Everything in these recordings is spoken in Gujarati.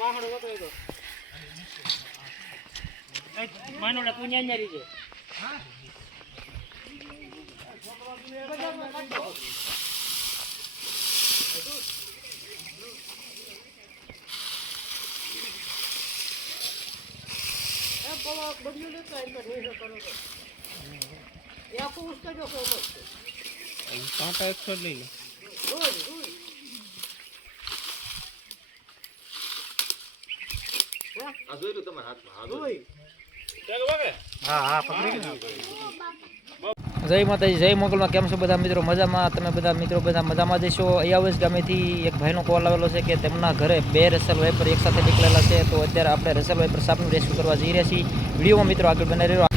વાહણ ગોતો તો એ માનોડા તું ન્યા રીજે હા છોકરા તું બજારમાં કાઢો એ પવા બદલ્યું લેતો એમ નહીં કરો તો એ આખો ઉસકા જો કોમો છે કાંટા 100 લઈ લે રોજ આ જોઈ લો તમારા હાથમાં હા જોઈ ચાલો વાગે હા પકડી જય માતાજી જય મોગલમાં કેમ છો બધા મિત્રો મજામાં તમે બધા મિત્રો બધા મજામાં જશો અયાવસ ગામેથી એક ભાઈનો કોલ આવેલો છે કે તેમના ઘરે 2 રસલ વાઇપર એક સાથે નીકળેલા છે તો અત્યારે આપણે રસલ વાઇપર સાપનું રેસ્ક્યુ કરવા જઈ રહ્યા છીએ વિડીયોમાં મિત્રો આગળ બનાવી રહ્યો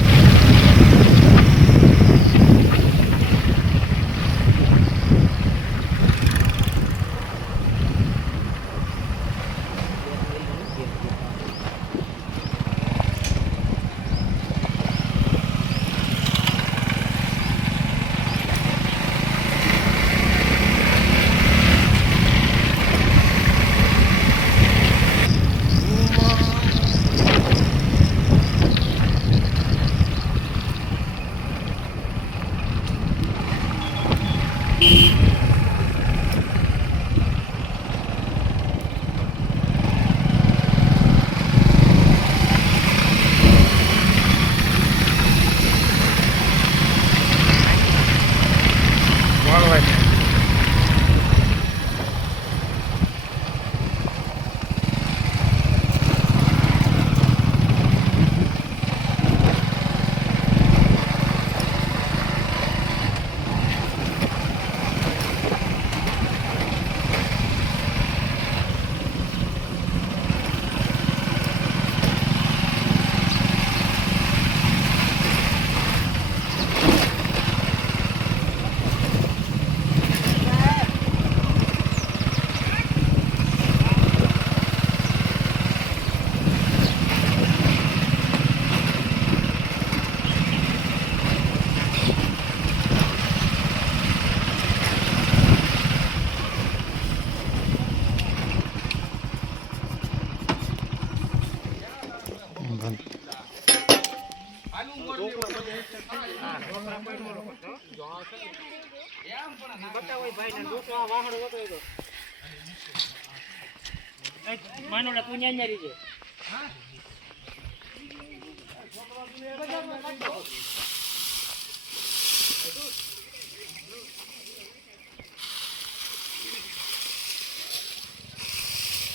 માનોડા તું ન્યા રીજે હા છોકરા તું બજારમાં કાઢો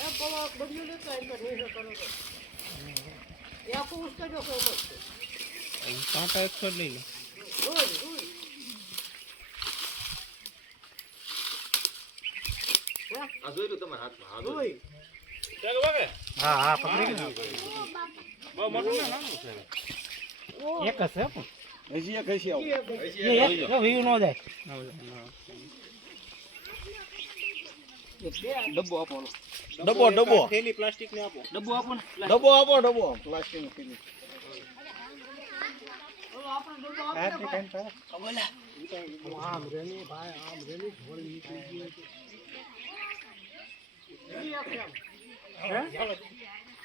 એ પવા બદલ્યું લેતો એમ નહીં કરો તો એ આખો ઉસકા જો કોમો છે કાંટા 100 લઈ લે રોજ આ જોઈ લો તમારા હાથમાં હા જોઈ ચાલો વાગે હા પકડી બહુ મોટું ના નાનું છે એક જ છે હજી એક હશે આવો હજી જો વીવ નો જાય ડબ્બો આપો ડબ્બો થેલી પ્લાસ્ટિક ને આપો ડબ્બો આપો ને ડબ્બો પ્લાસ્ટિક ની થેલી ઓ આપો ડબ્બો આપો બોલા આમ રેની ભાઈ આમ રેની ઘોડી નીકળી ગઈ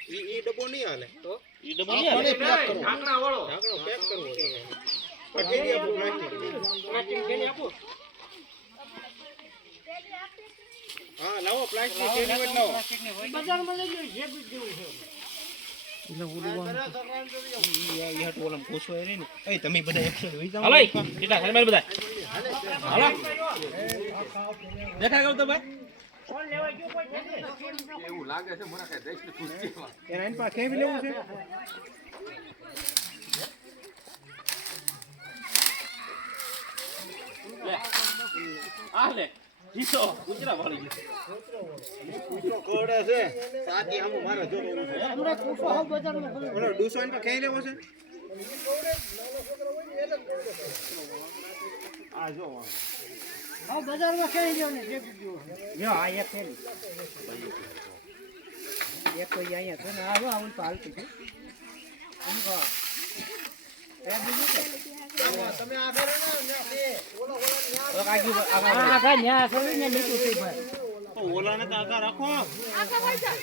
ઈ ડબ્બો નહીં હાલે તો ઈ ડબ્બો નહીં હાલે ઢાંકણા વાળો ઢાંકણો પેક કરવો પટેલી આપો પ્લાસ્ટિક થેલી આપો હા લાવો પ્લાસ્ટિક થેલી વટ લાવો બજારમાં લઈ લો જે બી દેવું છે એટલે ઓલું ઈ હાટ ઓલમ પૂછો એ ને એ તમે બધા 100 હોઈ જાવ હાલે ઈટા ઘર બધા હાલો દેખા ગયો તો ભાઈ કોણ લેવા ગયો કોઈ એવું લાગે છે મને કઈ દેશ ને પૂછતી એના એન પાસે કેવી લેવું છે આ લે જીતો ગુજરા વાળી ગયો કૂતરો કોડે છે સાથી આમ મારે જોવાનું છે हमरा કૂસો હો બજારમાં ઓલો 200 એન પર કઈ લેવો છે આ જો હા બજારમાં કઈ લેવો ને જે બીજો જો આ એક છે એક તો અહીંયા છે ને આ જો આવું તો હાલતું છે અમકો એ બીજું છે તમે આગળ ને બે ઓલો ન્યા આગળ ન્યા છોડીને નીકળું છે ભાઈ તો ઓલાને તો આગળ રાખો આગળ ભાઈ જા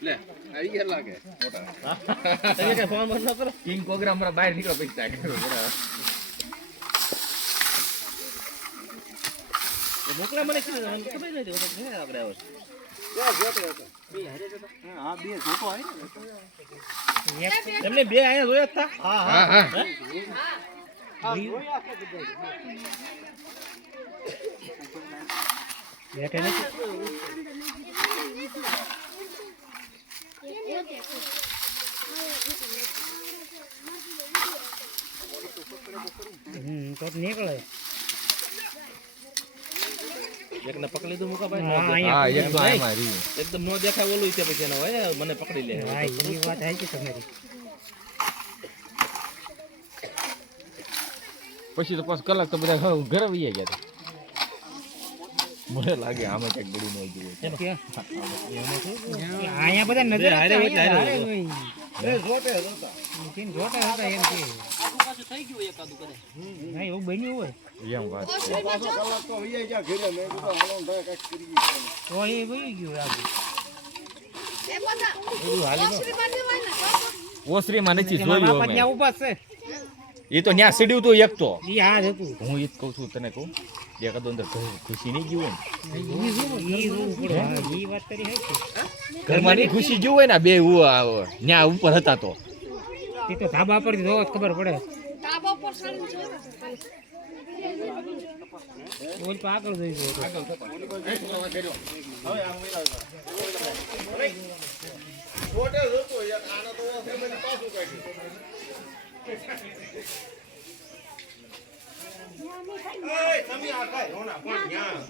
લે આવી ગયા લાગે મોટા તમે કે ફોન બંધ ન કરો કિંગ કોગરા અમારા બહાર નીકળો પૈસા મોકલા મને ખબર નથી આપણે આવો હા બે જોતો આવી એમને બે આયા જોયા હતા હા હા હા હા જોયા છે બેઠે નથી તો નીકળે એકને પકડી લીધું મુકાભાઈ હા એકદમ નો દેખાય ઓલું છે પછી એનો હોય મને પકડી લે હા એ વાત આવી છે તમારી પછી તો પાછું કલાક તો બધા ઘરે વહી ગયા મને લાગે આમે ક્યાંક ગળું ન જોયું અહીંયા બધા નજર જોતે હતા એમ કે પાછું થઈ ગયું એકાદું કરે ના એવું બન્યું હોય એમ વાત છે પાછો કલાક તો વહી ગયા ઘરે મેં કીધું હાલો ભાઈ કાંઈક કરી તો એ બની ગયું આગળ ઓસરીમાં નથી જોયું અમે ત્યાં ઉભા છે એ તો ન્યા સીડ્યું તો એક તો ઈ આ જ હતું હું ઈ જ કહું છું તને કહું એકાદો અંદર ખુશી નહીં ગયું ઈ વાત કરી હે ઘરમાં નહીં ખુશી ગયું હોય ને બે ન્યા ઉપર હતા તો એ તો ધાબા પરથી જોવો તો ખબર પડે ધાબા પર સાડી ઓલ તો આગળ જઈ ગયો હોટેલ હતો યાર આનો તો ફેમિલી પાછું કાઢ્યું એય તમે આ કાઈ રોના કોણ ન્યા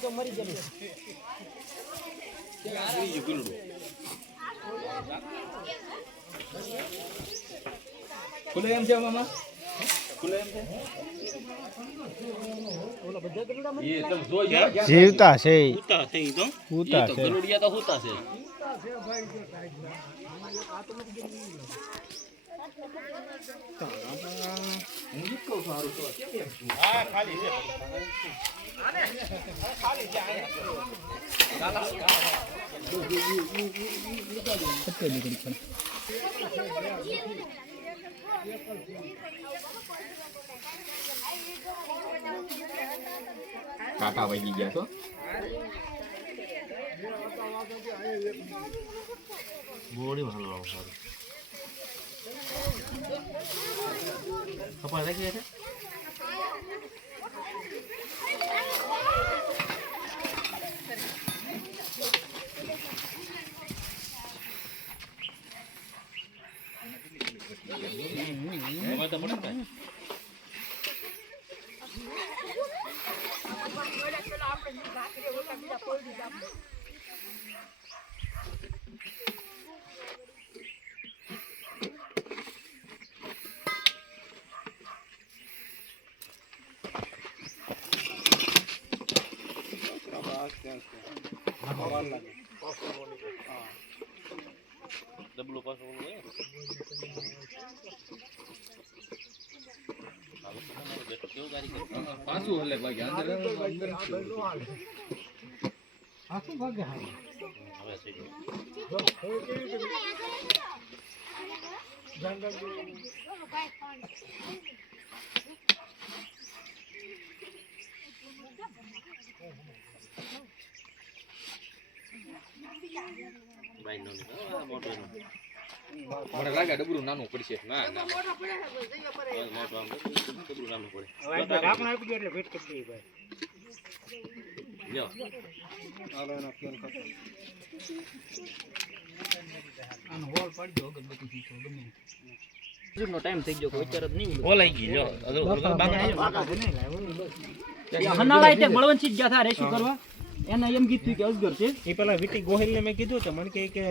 તો મરી ગયેલું ખુલે એમ છે મામા ખુલે એમ છે એ તમે જોઈ જીવતા છે ઉતા થઈ તો ઉતા છે ગલુડિયા તો હોતા છે હા ખાલી છે કાકા વહી ગયા છો બોડી માં હલવાવું સારું કપાળ રાખી છે ડબલું પાછું પાછું હલે બાકી અંદર આખું ભાગે હા હવે થઈ ગયું ભાઈ નો મોટો મને લાગે ડબરું નાનું પડશે ના ના મોટો પડે છે જઈએ પડે મોટો આમ ડબલું નાનું પડે હવે ઢાંકણ આપી દે એટલે ફિટ કરી દઈએ ભાઈ લ્યો હાલો એનો ફેલ કરતો આનો હોલ પડી ગયો અગરબત્તી થી તો ગમે નો ટાઈમ થઈ ગયો કોઈ અત્યારે જ નહીં ઓલાઈ ગઈ લ્યો હનાળા એટલે બળવંતસિંહ ગયા હતા રેસ્ક્યુ કરવા એને એમ કીધું કે અજગર છે એ પેલા વિટી ગોહિલ ને મેં કીધું તો મને કે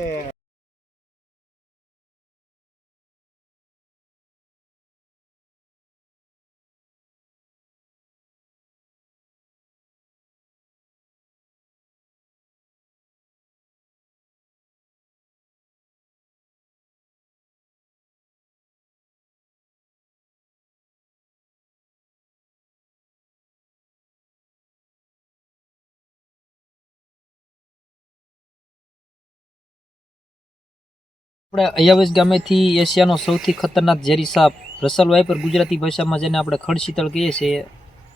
આપણે અયાવેશ ગામેથી એશિયાનો સૌથી ખતરનાક ઝેરી સાપ રસલ વાઇપર ગુજરાતી ભાષામાં જેને આપણે ખડશીતળ કહીએ છીએ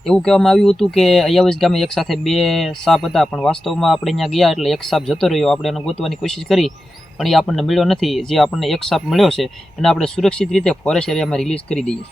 એવું કહેવામાં આવ્યું હતું કે અયાવેશ ગામે એક સાથે 2 સાપ હતા, પણ વાસ્તવમાં આપણે અહીંયા ગયા એટલે એક સાપ જતો રહ્યો. આપણે એને ગોતવાની કોશિશ કરી પણ એ આપણને મળ્યો નથી. જે આપણને એક સાપ મળ્યો છે એને આપણે સુરક્ષિત રીતે ફોરેસ્ટ એરિયામાં રિલીઝ કરી દઈએ.